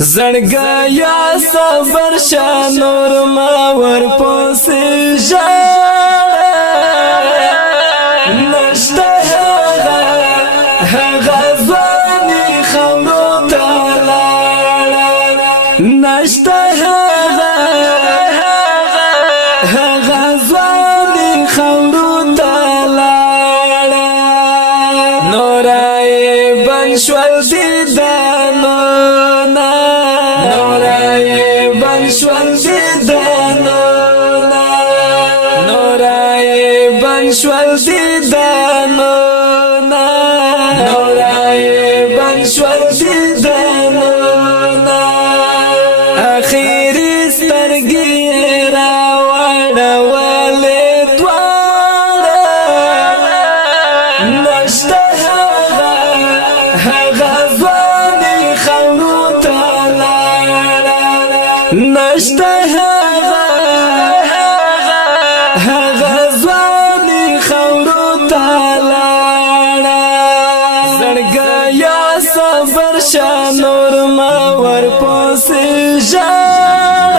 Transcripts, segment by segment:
زړګا یا صبر شا نور ما ور پوسې ژړ نشته هغه ځواني خاورو ته لاړ نشته هغه ځواني خاورو ته لاړ نورای بن شول دیدانو شول دیدانو نا نورای بن شول دیدانو نا اخیری سترگی را وړولې دواړه نشته هغه ځواني خاورو ته لاړ نشته شا نور ما ور پوسې ژړ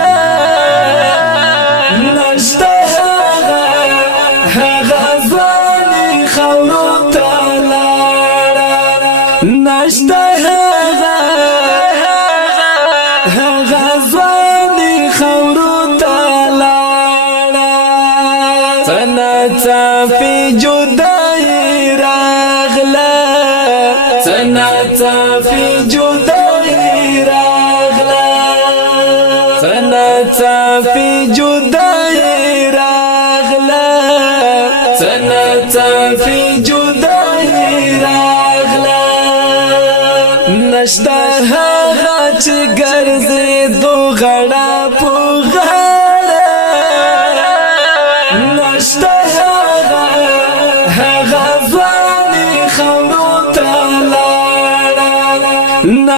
نشته هغه ځواني خاورو ته لاړ نشته هغه ځواني خاورو ته لاړ څناڅاپي جدایي راغله څناڅاپي جدایي راغله څناڅاپي جدایي راغله څناڅاپي جدایي راغله نشته هغه چې ګرځېدو غړا په غاړه نشته هغه ځواني خاورو ته لاړ